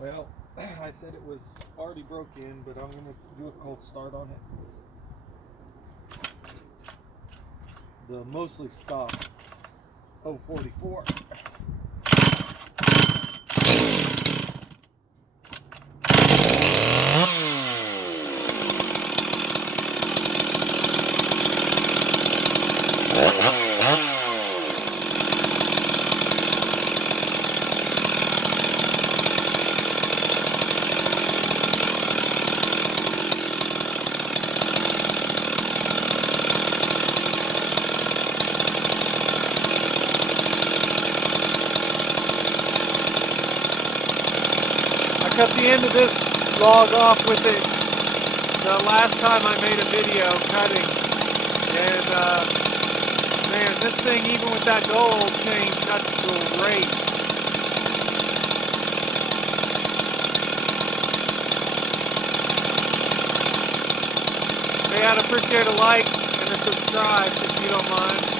Well, I said it was already broke in, but I'm going to do a cold start on it. The mostly stock 044. I cut the end of this log off with it the last time I made a video cutting, and man, this thing, even with that gold chain, cuts great. Hey, I'd appreciate a like and a subscribe if you don't mind.